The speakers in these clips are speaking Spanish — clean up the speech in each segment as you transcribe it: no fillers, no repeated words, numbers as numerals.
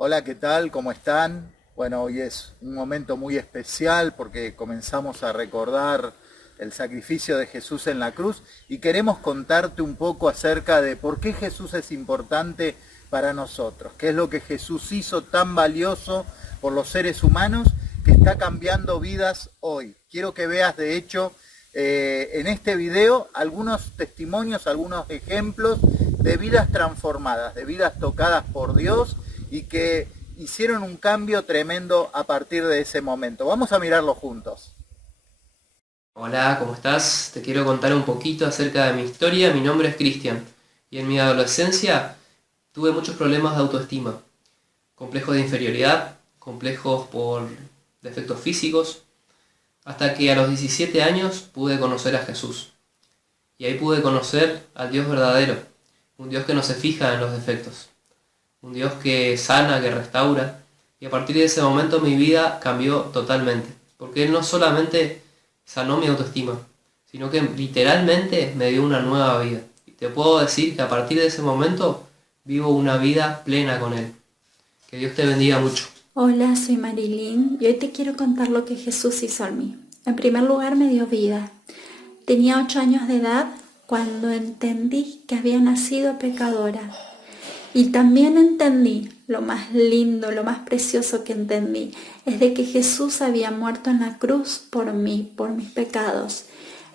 Hola, ¿qué tal? ¿Cómo están? Bueno, hoy es un momento muy especial porque comenzamos a recordar el sacrificio de Jesús en la cruz y queremos contarte un poco acerca de por qué Jesús es importante para nosotros, qué es lo que Jesús hizo tan valioso por los seres humanos que está cambiando vidas hoy. Quiero que veas, de hecho, en este video algunos testimonios, algunos ejemplos de vidas transformadas, de vidas tocadas por Dios y que hicieron un cambio tremendo a partir de ese momento. Vamos a mirarlo juntos. Hola, ¿cómo estás? Te quiero contar un poquito acerca de mi historia. Mi nombre es Cristian y en mi adolescencia tuve muchos problemas de autoestima, complejos de inferioridad, complejos por defectos físicos, hasta que a los 17 años pude conocer a Jesús. Y ahí pude conocer al Dios verdadero, un Dios que no se fija en los defectos, un Dios que sana, que restaura. Y a partir de ese momento mi vida cambió totalmente, porque Él no solamente sanó mi autoestima, sino que literalmente me dio una nueva vida. Y te puedo decir que a partir de ese momento vivo una vida plena con Él. Que Dios te bendiga mucho. Hola, soy Marilyn y hoy te quiero contar lo que Jesús hizo en mí. En primer lugar, me dio vida. Tenía 8 años de edad cuando entendí que había nacido pecadora. Y también entendí, lo más lindo, lo más precioso que entendí, es de que Jesús había muerto en la cruz por mí, por mis pecados.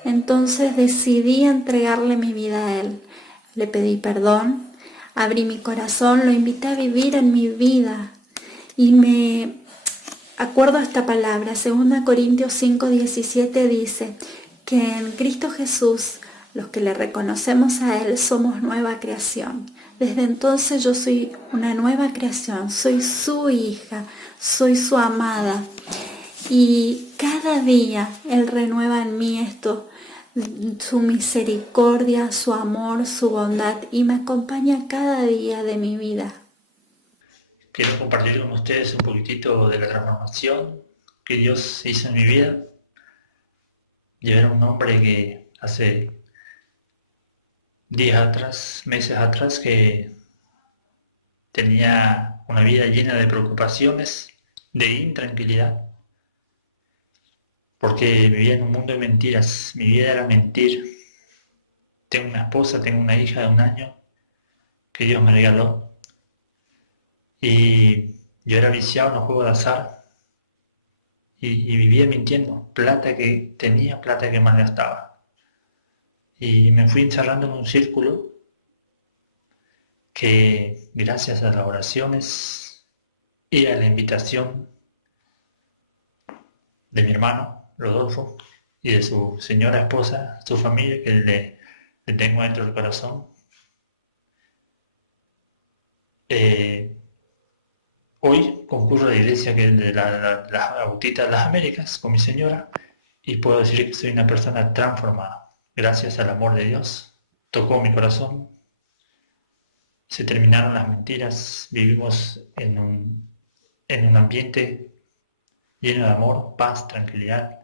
Entonces decidí entregarle mi vida a Él. Le pedí perdón, abrí mi corazón, lo invité a vivir en mi vida. Y me acuerdo esta palabra, 2 Corintios 5:17 dice que en Cristo Jesús, los que le reconocemos a Él, somos nueva creación. Desde entonces yo soy una nueva creación, soy su hija, soy su amada. Y cada día Él renueva en mí esto, su misericordia, su amor, su bondad, y me acompaña cada día de mi vida. Quiero compartir con ustedes un poquitito de la transformación que Dios hizo en mi vida. Yo era un hombre que hace días atrás, meses atrás, que tenía una vida llena de preocupaciones, de intranquilidad, porque vivía en un mundo de mentiras. Mi vida era mentir. Tengo una esposa, tengo una hija de 1 año que Dios me regaló, y yo era viciado en los juegos de azar y vivía mintiendo. Plata que tenía, plata que malgastaba. Y me fui encerrando en un círculo que, gracias a las oraciones y a la invitación de mi hermano Rodolfo y de su señora esposa, su familia, que le tengo dentro del corazón, eh, hoy concurro a la iglesia que es de la Bautista de las Américas con mi señora, y puedo decir que soy una persona transformada. Gracias al amor de Dios, tocó mi corazón. Se terminaron las mentiras, vivimos en un ambiente lleno de amor, paz, tranquilidad.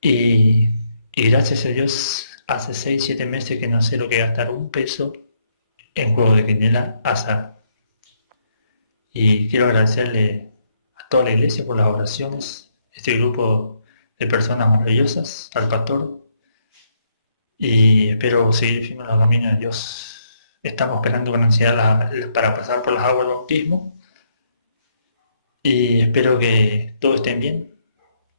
Y, y gracias a Dios, hace 6, 7 meses que no sé lo que gastar un peso en juego de quiniela azar. Y quiero agradecerle a toda la iglesia por las oraciones, este grupo de personas maravillosas, al pastor, y espero seguir firme en los caminos de Dios. Estamos esperando con ansiedad para pasar por las aguas del bautismo, y espero que todos estén bien.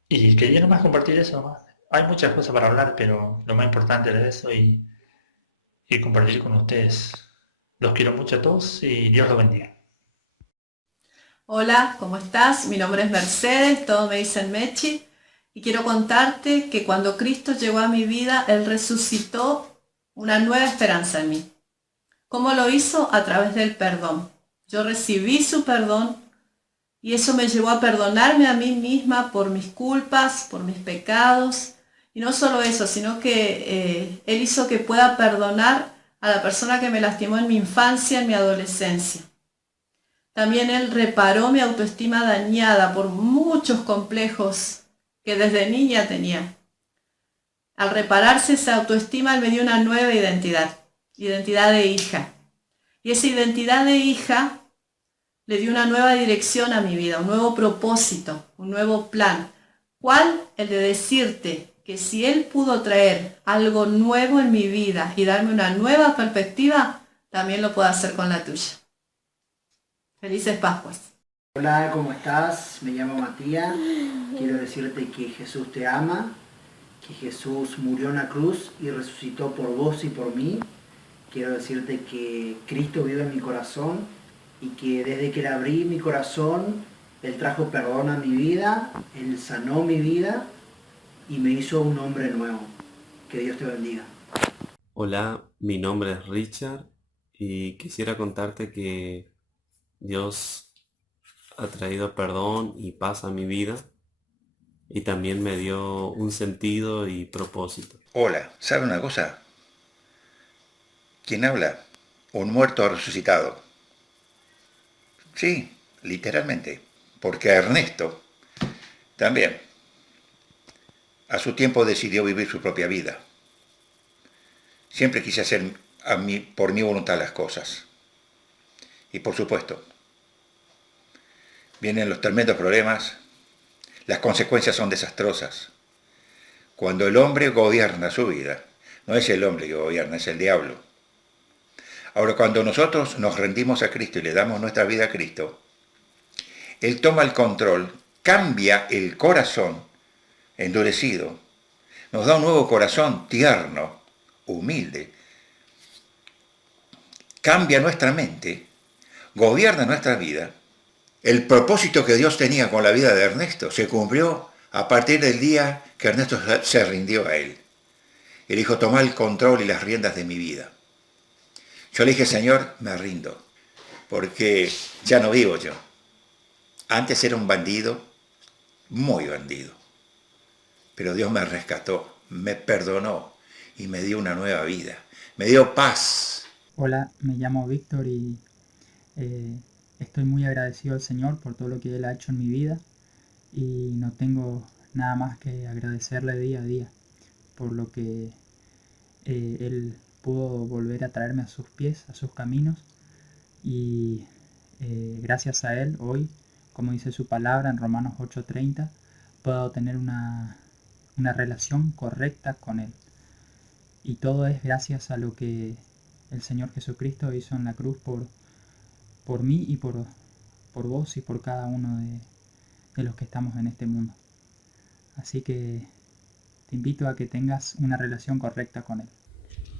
Y quería nomás compartir eso nomás. Hay muchas cosas para hablar, pero lo más importante es eso, y compartir con ustedes. Los quiero mucho a todos y Dios los bendiga. Hola, ¿cómo estás? Mi nombre es Mercedes, todos me dicen Mechi, y quiero contarte que cuando Cristo llegó a mi vida, Él resucitó una nueva esperanza en mí. ¿Cómo lo hizo? A través del perdón. Yo recibí su perdón y eso me llevó a perdonarme a mí misma por mis culpas, por mis pecados. Y no solo eso, sino que Él hizo que pueda perdonar a la persona que me lastimó en mi infancia, en mi adolescencia. También Él reparó mi autoestima dañada por muchos complejos que desde niña tenía. Al repararse esa autoestima, Él me dio una nueva identidad de hija. Y esa identidad de hija le dio una nueva dirección a mi vida, un nuevo propósito, un nuevo plan. ¿Cuál? El de decirte que si Él pudo traer algo nuevo en mi vida y darme una nueva perspectiva, también lo puede hacer con la tuya. Felices Pascuas. Hola, ¿cómo estás? Me llamo Matías. Quiero decirte que Jesús te ama, que Jesús murió en la cruz y resucitó por vos y por mí. Quiero decirte que Cristo vive en mi corazón y que desde que le abrí mi corazón, Él trajo perdón a mi vida, Él sanó mi vida y me hizo un hombre nuevo. Que Dios te bendiga. Hola, mi nombre es Richard y quisiera contarte que Dios ha traído perdón y paz a mi vida y también me dio un sentido y propósito. Hola, ¿sabe una cosa? ¿Quién habla? Un muerto resucitado. Sí, literalmente, porque Ernesto también a su tiempo decidió vivir su propia vida. Siempre quise hacer por mi voluntad las cosas. Y por supuesto, vienen los tremendos problemas, las consecuencias son desastrosas. Cuando el hombre gobierna su vida, no es el hombre que gobierna, es el diablo. Ahora, cuando nosotros nos rendimos a Cristo y le damos nuestra vida a Cristo, Él toma el control, cambia el corazón endurecido, nos da un nuevo corazón tierno, humilde, cambia nuestra mente, gobierna nuestra vida. El propósito que Dios tenía con la vida de Ernesto se cumplió a partir del día que Ernesto se rindió a Él. Él dijo, toma el control y las riendas de mi vida. Yo le dije, Señor, me rindo, porque ya no vivo yo. Antes era un bandido, muy bandido. Pero Dios me rescató, me perdonó y me dio una nueva vida. Me dio paz. Hola, me llamo Víctor y estoy muy agradecido al Señor por todo lo que Él ha hecho en mi vida y no tengo nada más que agradecerle día a día por lo que Él pudo volver a traerme a sus pies, a sus caminos y gracias a Él hoy, como dice su palabra en Romanos 8:30, puedo tener una relación correcta con Él. Y todo es gracias a lo que el Señor Jesucristo hizo en la cruz por mí y por vos y por cada uno de los que estamos en este mundo. Así que te invito a que tengas una relación correcta con Él.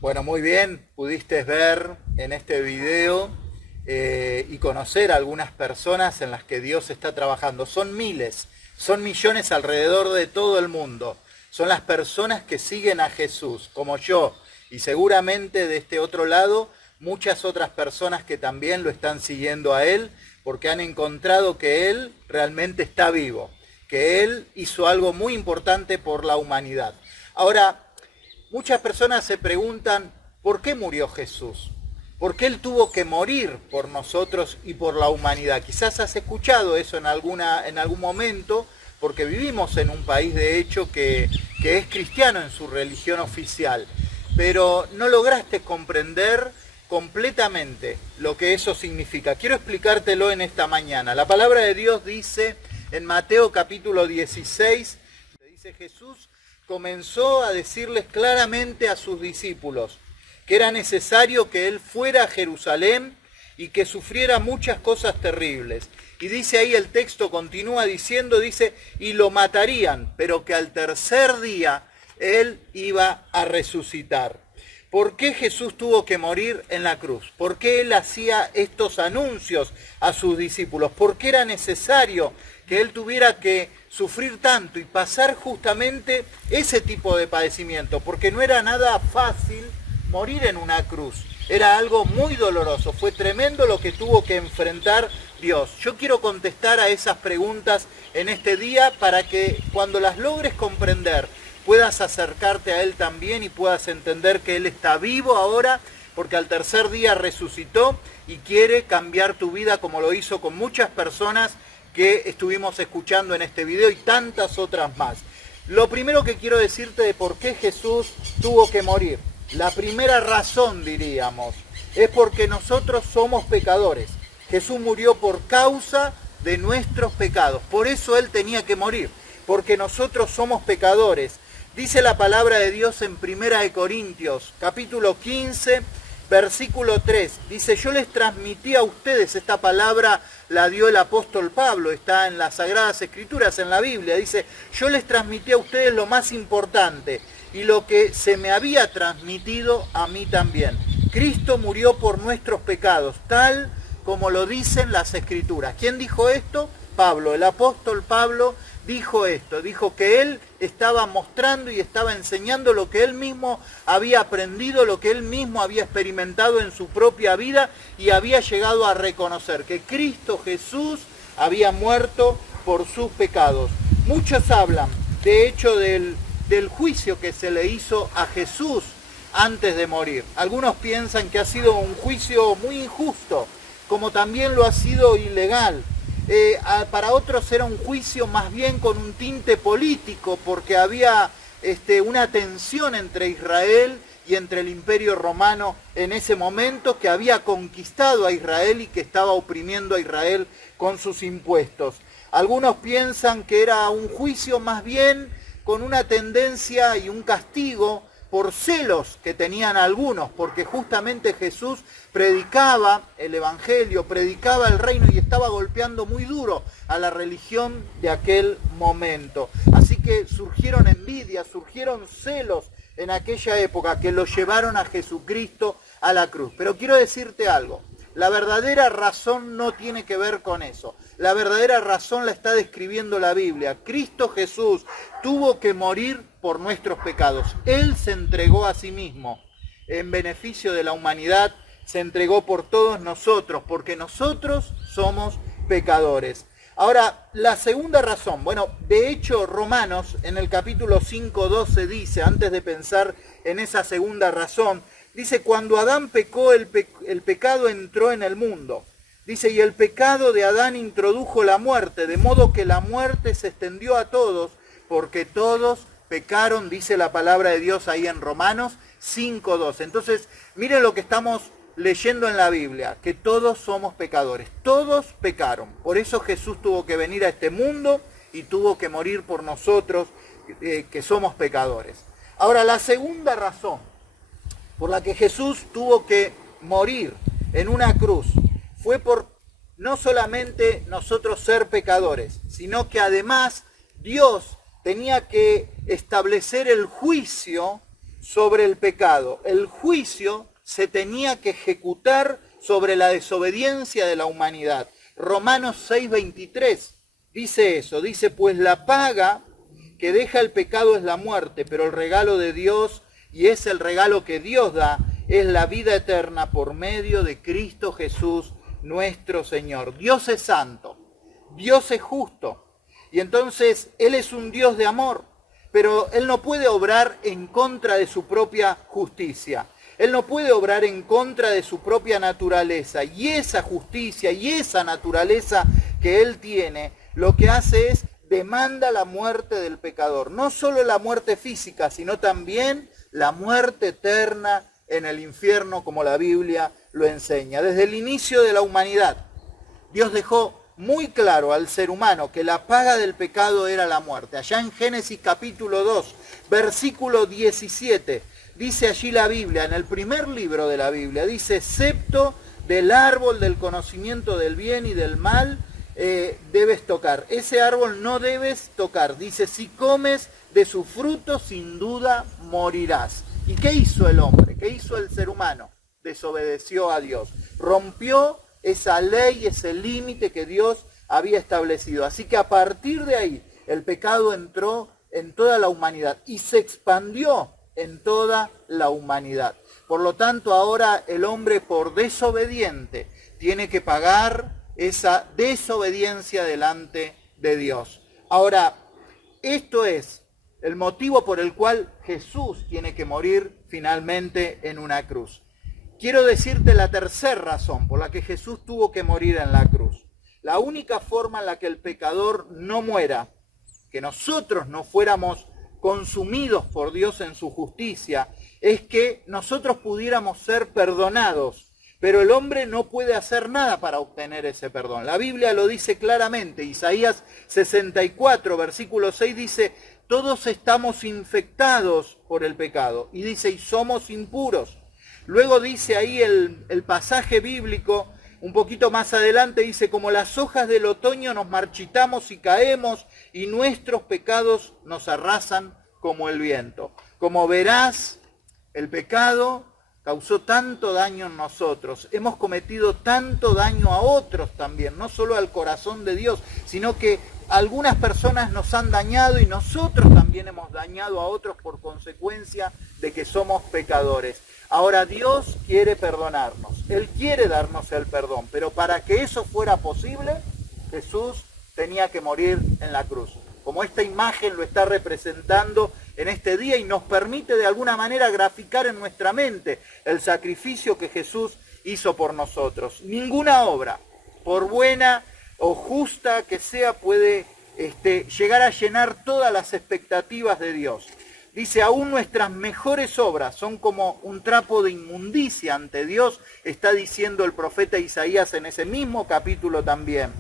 Bueno, muy bien, pudiste ver en este video y conocer a algunas personas en las que Dios está trabajando. Son miles, son millones alrededor de todo el mundo. Son las personas que siguen a Jesús, como yo, y seguramente de este otro lado, muchas otras personas que también lo están siguiendo a Él, porque han encontrado que Él realmente está vivo, que Él hizo algo muy importante por la humanidad. Ahora, muchas personas se preguntan, ¿por qué murió Jesús? ¿Por qué Él tuvo que morir por nosotros y por la humanidad? Quizás has escuchado eso en algún momento, porque vivimos en un país de hecho que es cristiano en su religión oficial, pero no lograste comprender completamente lo que eso significa. Quiero explicártelo en esta mañana. La palabra de Dios dice en Mateo capítulo 16, dice Jesús comenzó a decirles claramente a sus discípulos que era necesario que Él fuera a Jerusalén y que sufriera muchas cosas terribles. Y dice ahí, el texto continúa diciendo, dice, y lo matarían, pero que al tercer día Él iba a resucitar. ¿Por qué Jesús tuvo que morir en la cruz? ¿Por qué Él hacía estos anuncios a sus discípulos? ¿Por qué era necesario que Él tuviera que sufrir tanto y pasar justamente ese tipo de padecimiento? Porque no era nada fácil morir en una cruz. Era algo muy doloroso. Fue tremendo lo que tuvo que enfrentar Dios. Yo quiero contestar a esas preguntas en este día para que cuando las logres comprender puedas acercarte a Él también y puedas entender que Él está vivo ahora, porque al tercer día resucitó y quiere cambiar tu vida como lo hizo con muchas personas que estuvimos escuchando en este video y tantas otras más. Lo primero que quiero decirte de por qué Jesús tuvo que morir, la primera razón diríamos, es porque nosotros somos pecadores. Jesús murió por causa de nuestros pecados. Por eso Él tenía que morir, porque nosotros somos pecadores. Dice la palabra de Dios en 1 Corintios, capítulo 15, versículo 3. Dice, yo les transmití a ustedes, esta palabra la dio el apóstol Pablo, está en las Sagradas Escrituras, en la Biblia. Dice, yo les transmití a ustedes lo más importante y lo que se me había transmitido a mí también. Cristo murió por nuestros pecados, tal como lo dicen las Escrituras. ¿Quién dijo esto? Pablo, el apóstol Pablo dijo esto, dijo que él estaba mostrando y estaba enseñando lo que él mismo había aprendido, lo que él mismo había experimentado en su propia vida y había llegado a reconocer que Cristo Jesús había muerto por sus pecados. Muchos hablan, de hecho, del juicio que se le hizo a Jesús antes de morir. Algunos piensan que ha sido un juicio muy injusto, como también lo ha sido ilegal. Para otros era un juicio más bien con un tinte político, porque había una tensión entre Israel y entre el Imperio Romano en ese momento, que había conquistado a Israel y que estaba oprimiendo a Israel con sus impuestos. Algunos piensan que era un juicio más bien con una tendencia y un castigo por celos que tenían algunos, porque justamente Jesús predicaba el Evangelio, predicaba el reino y estaba golpeando muy duro a la religión de aquel momento. Así que surgieron envidias, surgieron celos en aquella época que lo llevaron a Jesucristo a la cruz. Pero quiero decirte algo, la verdadera razón no tiene que ver con eso. La verdadera razón la está describiendo la Biblia. Cristo Jesús tuvo que morir por nuestros pecados. Él se entregó a sí mismo en beneficio de la humanidad, se entregó por todos nosotros, porque nosotros somos pecadores. Ahora, la segunda razón, bueno, de hecho Romanos en el capítulo 5:12 dice, antes de pensar en esa segunda razón, dice, cuando Adán pecó, el pecado entró en el mundo. Dice, y el pecado de Adán introdujo la muerte, de modo que la muerte se extendió a todos, porque todos pecaron, dice la palabra de Dios ahí en Romanos 5:12. Entonces, miren lo que estamos leyendo en la Biblia, que todos somos pecadores, todos pecaron. Por eso Jesús tuvo que venir a este mundo y tuvo que morir por nosotros, que somos pecadores. Ahora, la segunda razón por la que Jesús tuvo que morir en una cruz fue por no solamente nosotros ser pecadores, sino que además Dios tenía que establecer el juicio sobre el pecado. El juicio se tenía que ejecutar sobre la desobediencia de la humanidad. Romanos 6:23 dice eso, dice, pues la paga que deja el pecado es la muerte, pero el regalo de Dios, y es el regalo que Dios da, es la vida eterna por medio de Cristo Jesús nuestro Señor. Dios es santo, Dios es justo, y entonces Él es un Dios de amor, pero Él no puede obrar en contra de su propia justicia. Él no puede obrar en contra de su propia naturaleza, y esa justicia y esa naturaleza que Él tiene, lo que hace es demanda la muerte del pecador. No solo la muerte física, sino también la muerte eterna en el infierno, como la Biblia lo enseña. Desde el inicio de la humanidad, Dios dejó muy claro al ser humano que la paga del pecado era la muerte. Allá en Génesis capítulo 2, versículo 17, dice allí la Biblia, en el primer libro de la Biblia, dice, excepto del árbol del conocimiento del bien y del mal, debes tocar. Ese árbol no debes tocar. Dice, si comes de su fruto, sin duda morirás. ¿Y qué hizo el hombre? ¿Qué hizo el ser humano? Desobedeció a Dios. Rompió esa ley, ese límite que Dios había establecido. Así que a partir de ahí, el pecado entró en toda la humanidad y se expandió en toda la humanidad. Por lo tanto, ahora el hombre, por desobediente, tiene que pagar esa desobediencia delante de Dios. Ahora, esto es el motivo por el cual Jesús tiene que morir finalmente en una cruz. Quiero decirte la tercera razón por la que Jesús tuvo que morir en la cruz. La única forma en la que el pecador no muera, que nosotros no fuéramos consumidos por Dios en su justicia, es que nosotros pudiéramos ser perdonados pero el hombre no puede hacer nada para obtener ese perdón. La Biblia lo dice claramente. Isaías 64, versículo 6 dice, todos estamos infectados por el pecado. Y dice, y somos impuros. Luego dice ahí el pasaje bíblico, un poquito más adelante dice, como las hojas del otoño nos marchitamos y caemos, y nuestros pecados nos arrasan como el viento. Como verás, el pecado causó tanto daño en nosotros, hemos cometido tanto daño a otros también, no solo al corazón de Dios, sino que algunas personas nos han dañado y nosotros también hemos dañado a otros por consecuencia de que somos pecadores. Ahora Dios quiere perdonarnos, Él quiere darnos el perdón, pero para que eso fuera posible, Jesús tenía que morir en la cruz. Como esta imagen lo está representando en este día y nos permite de alguna manera graficar en nuestra mente el sacrificio que Jesús hizo por nosotros. Ninguna obra, por buena o justa que sea, puede llegar a llenar todas las expectativas de Dios. Dice, aún nuestras mejores obras son como un trapo de inmundicia ante Dios, está diciendo el profeta Isaías en ese mismo capítulo también.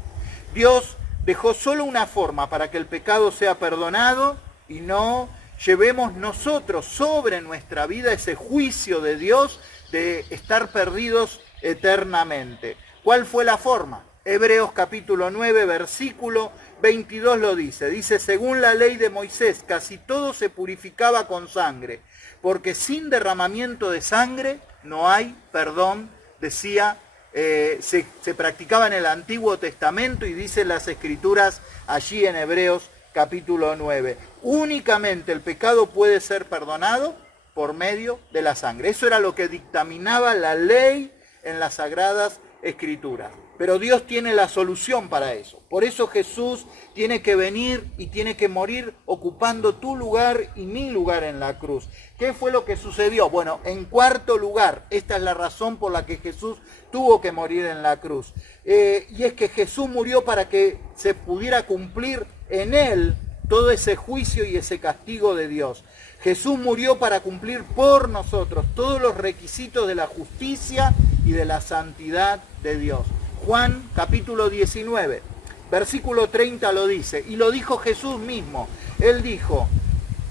Dios dejó solo una forma para que el pecado sea perdonado y no llevemos nosotros sobre nuestra vida ese juicio de Dios de estar perdidos eternamente. ¿Cuál fue la forma? Hebreos capítulo 9, versículo 22 lo dice. Dice, según la ley de Moisés, casi todo se purificaba con sangre, porque sin derramamiento de sangre no hay perdón, decía, se practicaba en el Antiguo Testamento y dicen las Escrituras allí en Hebreos capítulo 9. Únicamente el pecado puede ser perdonado por medio de la sangre. Eso era lo que dictaminaba la ley en las Sagradas Escrituras. Pero Dios tiene la solución para eso. Por eso Jesús tiene que venir y tiene que morir ocupando tu lugar y mi lugar en la cruz. ¿Qué fue lo que sucedió? Bueno, en cuarto lugar, esta es la razón por la que Jesús tuvo que morir en la cruz. Y es que Jesús murió para que se pudiera cumplir en Él todo ese juicio y ese castigo de Dios. Jesús murió para cumplir por nosotros todos los requisitos de la justicia y de la santidad de Dios. Juan capítulo 19, versículo 30 lo dice, y lo dijo Jesús mismo. Él dijo,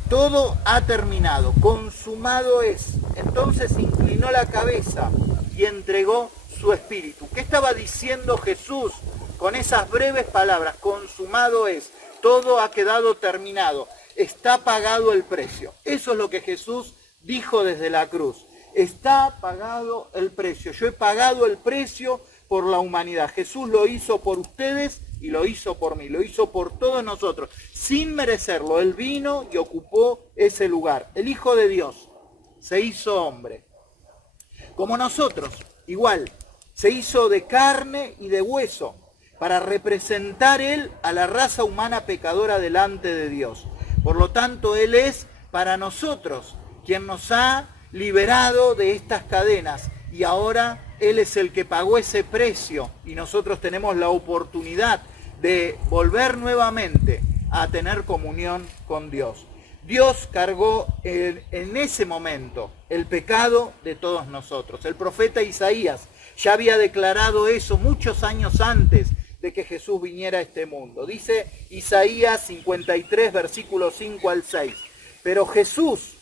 todo ha terminado, consumado es. Entonces inclinó la cabeza y entregó su espíritu. ¿Qué estaba diciendo Jesús con esas breves palabras? Consumado es, todo ha quedado terminado, está pagado el precio. Eso es lo que Jesús dijo desde la cruz. Está pagado el precio, yo he pagado el precio por la humanidad. Jesús lo hizo por ustedes y lo hizo por mí, lo hizo por todos nosotros. Sin merecerlo, Él vino y ocupó ese lugar. El Hijo de Dios se hizo hombre. Como nosotros, igual, se hizo de carne y de hueso para representar Él a la raza humana pecadora delante de Dios. Por lo tanto, Él es para nosotros quien nos ha liberado de estas cadenas y ahora Él es el que pagó ese precio y nosotros tenemos la oportunidad de volver nuevamente a tener comunión con Dios. Dios cargó en ese momento el pecado de todos nosotros. El profeta Isaías ya había declarado eso muchos años antes de que Jesús viniera a este mundo. Dice Isaías 53, versículos 5 al 6. Pero Jesús,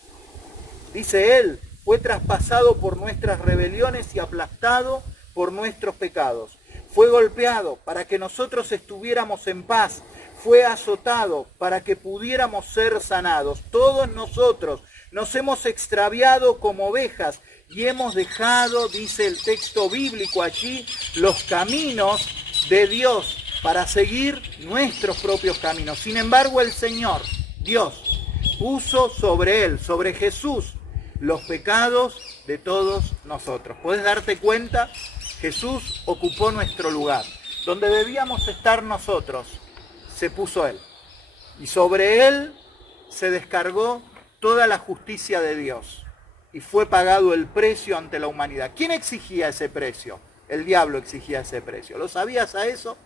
dice él, fue traspasado por nuestras rebeliones y aplastado por nuestros pecados. Fue golpeado para que nosotros estuviéramos en paz. Fue azotado para que pudiéramos ser sanados. Todos nosotros nos hemos extraviado como ovejas y hemos dejado, dice el texto bíblico allí, los caminos de Dios para seguir nuestros propios caminos. Sin embargo, el Señor, Dios, puso sobre Él, sobre Jesús, los pecados de todos nosotros. ¿Puedes darte cuenta? Jesús ocupó nuestro lugar. Donde debíamos estar nosotros, se puso Él. Y sobre Él se descargó toda la justicia de Dios. Y fue pagado el precio ante la humanidad. ¿Quién exigía ese precio? El diablo exigía ese precio. ¿Lo sabías a eso?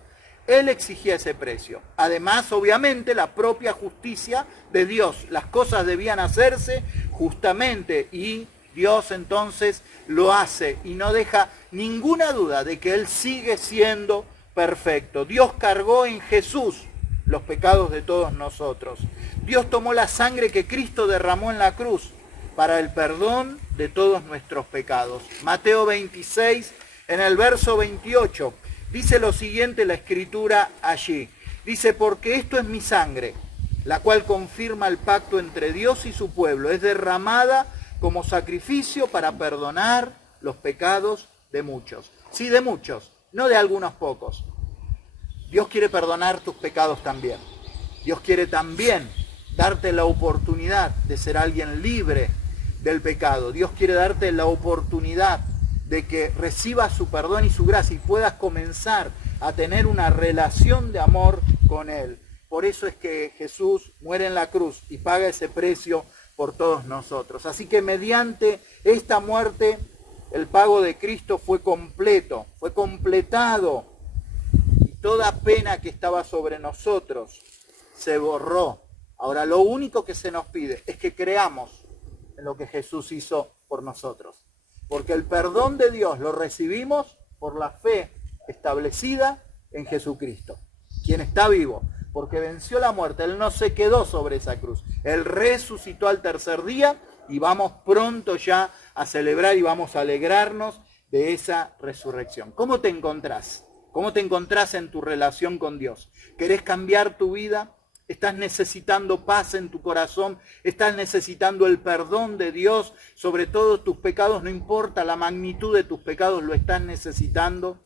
Él exigía ese precio. Además, obviamente, la propia justicia de Dios. Las cosas debían hacerse justamente y Dios entonces lo hace y no deja ninguna duda de que Él sigue siendo perfecto. Dios cargó en Jesús los pecados de todos nosotros. Dios tomó la sangre que Cristo derramó en la cruz para el perdón de todos nuestros pecados. Mateo 26, en el verso 28, dice lo siguiente la Escritura allí. Dice, porque esto es mi sangre, la cual confirma el pacto entre Dios y su pueblo. Es derramada como sacrificio para perdonar los pecados de muchos. Sí, de muchos, no de algunos pocos. Dios quiere perdonar tus pecados también. Dios quiere también darte la oportunidad de ser alguien libre del pecado. Dios quiere darte la oportunidad de que recibas su perdón y su gracia y puedas comenzar a tener una relación de amor con Él. Por eso es que Jesús muere en la cruz y paga ese precio por todos nosotros. Así que mediante esta muerte, el pago de Cristo fue completo, fue completado. Y toda pena que estaba sobre nosotros se borró. Ahora lo único que se nos pide es que creamos en lo que Jesús hizo por nosotros. Porque el perdón de Dios lo recibimos por la fe establecida en Jesucristo, quien está vivo, porque venció la muerte. Él no se quedó sobre esa cruz. Él resucitó al tercer día y vamos pronto ya a celebrar y vamos a alegrarnos de esa resurrección. ¿Cómo te encontrás? ¿Cómo te encontrás en tu relación con Dios? ¿Querés cambiar tu vida? ¿Estás necesitando paz en tu corazón? ¿Estás necesitando el perdón de Dios sobre todos tus pecados? No importa la magnitud de tus pecados, lo estás necesitando.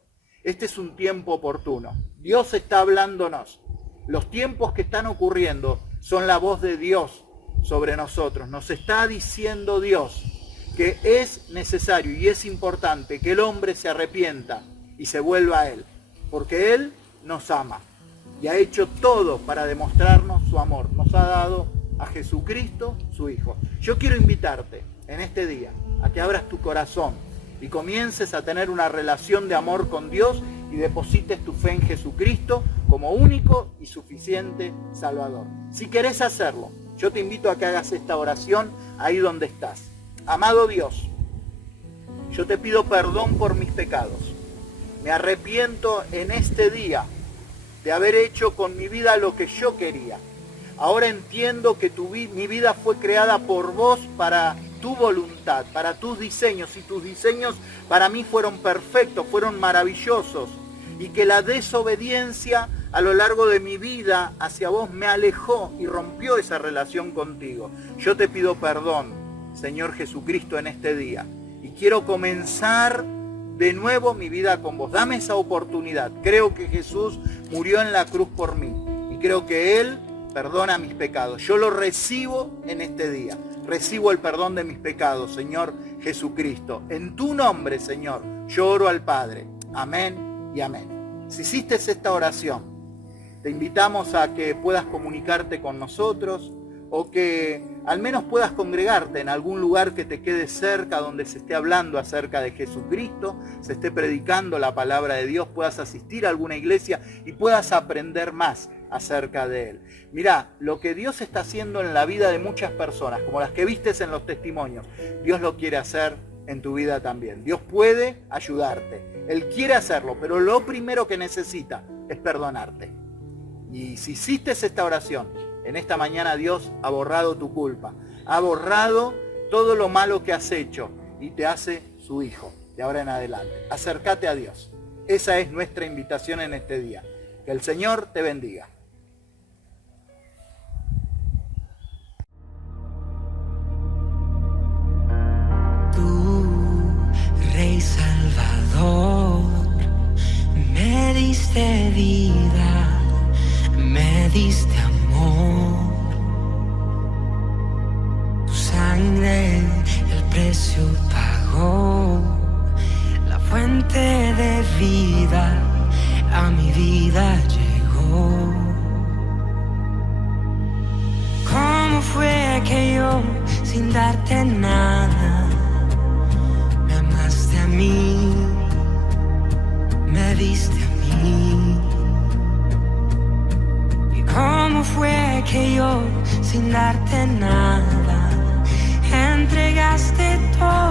Este es un tiempo oportuno. Dios está hablándonos. Los tiempos que están ocurriendo son la voz de Dios sobre nosotros. Nos está diciendo Dios que es necesario y es importante que el hombre se arrepienta y se vuelva a Él, porque Él nos ama y ha hecho todo para demostrarnos su amor. Nos ha dado a Jesucristo, su Hijo. Yo quiero invitarte en este día a que abras tu corazón y comiences a tener una relación de amor con Dios y deposites tu fe en Jesucristo como único y suficiente Salvador. Si querés hacerlo, yo te invito a que hagas esta oración ahí donde estás. Amado Dios, yo te pido perdón por mis pecados. Me arrepiento en este día de haber hecho con mi vida lo que yo quería. Ahora entiendo que mi vida fue creada por vos para tu voluntad, para tus diseños, y tus diseños para mí fueron perfectos, fueron maravillosos, y que la desobediencia a lo largo de mi vida hacia vos me alejó y rompió esa relación contigo. Yo te pido perdón, Señor Jesucristo, en este día, y quiero comenzar de nuevo mi vida con vos. Dame esa oportunidad. Creo que Jesús murió en la cruz por mí y creo que Él perdona mis pecados. Yo lo recibo en este día. Recibo el perdón de mis pecados, Señor Jesucristo. En tu nombre, Señor, yo oro al Padre. Amén y amén. Si hiciste esta oración, te invitamos a que puedas comunicarte con nosotros o que al menos puedas congregarte en algún lugar que te quede cerca, donde se esté hablando acerca de Jesucristo, se esté predicando la palabra de Dios, puedas asistir a alguna iglesia y puedas aprender más acerca de Él. Mirá, lo que Dios está haciendo en la vida de muchas personas, como las que vistes en los testimonios, Dios lo quiere hacer en tu vida también. Dios puede ayudarte. Él quiere hacerlo, pero lo primero que necesita es perdonarte. Y si hiciste esta oración, en esta mañana Dios ha borrado tu culpa, ha borrado todo lo malo que has hecho y te hace su hijo de ahora en adelante. Acércate a Dios. Esa es nuestra invitación en este día. Que el Señor te bendiga. Rey Salvador, me diste vida, me diste amor. Tu sangre el precio pagó, la fuente de vida a mi vida llegó. ¿Cómo fue que yo, sin darte nada, a mí, me diste a mí? ¿Y cómo fue que yo, sin darte nada, entregaste todo?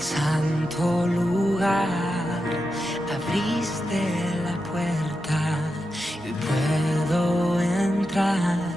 al santo lugar. Abriste la puerta y puedo entrar.